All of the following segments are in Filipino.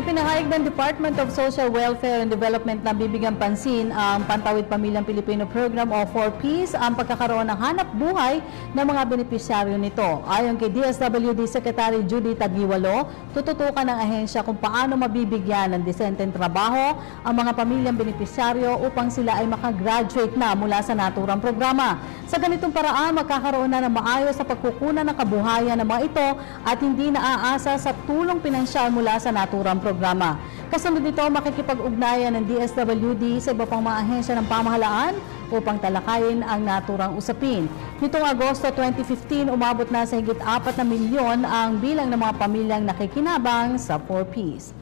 Ipinahayag ng Department of Social Welfare and Development na bibigyan pansin ang Pantawid Pamilyang Pilipino Program o 4Ps ang pagkakaroon ng hanap buhay ng mga benepisyaryo nito. Ayon kay DSWD Secretary Judy Taguiwalo, tututukan ng ahensya kung paano mabibigyan ng disenteng trabaho ang mga pamilyang benepisyaryo upang sila ay makagraduate na mula sa naturang programa. Sa ganitong paraan, magkakaroon na ng maayos sa pagkukunan ng kabuhayan ng mga ito at hindi naaasa sa tulong pinansyal mula sa naturang programa. Kasunod nito, makikipag-ugnayan ng DSWD sa iba pang mga ahensya ng pamahalaan upang talakayin ang naturang usapin. Nitong Agosto 2015, umabot na sa higit 4 na milyon ang bilang ng mga pamilyang nakikinabang sa 4Ps.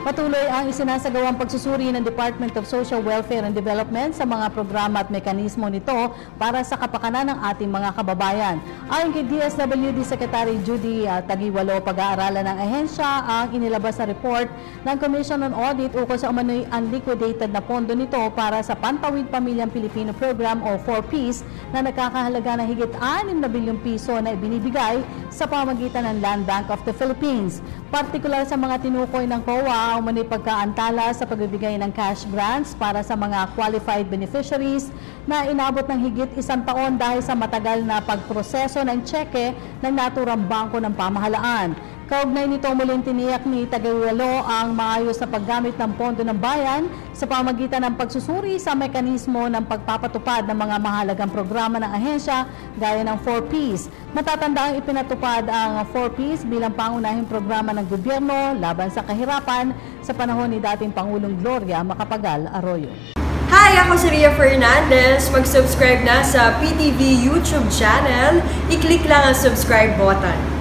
Patuloy ang isinasagawang pagsusuri ng Department of Social Welfare and Development sa mga programa at mekanismo nito para sa kapakanan ng ating mga kababayan. Ayon kay DSWD Secretary Judy Taguiwalo, pag-aaralan ng ahensya ang inilabas na report ng Commission on Audit ukol sa umano'y unliquidated na pondo nito para sa Pantawid Pamilyang Pilipino Program o 4Ps na nagkakahalaga ng higit 6 na bilyong piso na ibinibigay sa pamamagitan ng Land Bank of the Philippines. Partikular sa mga tinukoy ng COA, umano'y pagkaantala sa pagbibigay ng cash grants para sa mga qualified beneficiaries na inabot ng higit 1 taon dahil sa matagal na pagproseso ng tseke ng naturang bangko ng pamahalaan. Kaugnay nito, muling tiniyak ni Taguiwalo ang maayos na paggamit ng pondo ng bayan sa pamamagitan ng pagsusuri sa mekanismo ng pagpapatupad ng mga mahalagang programa ng ahensya gaya ng 4Ps. Matatanda ang ipinatupad ang 4Ps bilang pangunahing programa ng gobyerno laban sa kahirapan sa panahon ni dating Pangulong Gloria Macapagal Arroyo. Hi! Ako si Ria Fernandez. Mag-subscribe na sa PTV YouTube channel. I-click lang ang subscribe button.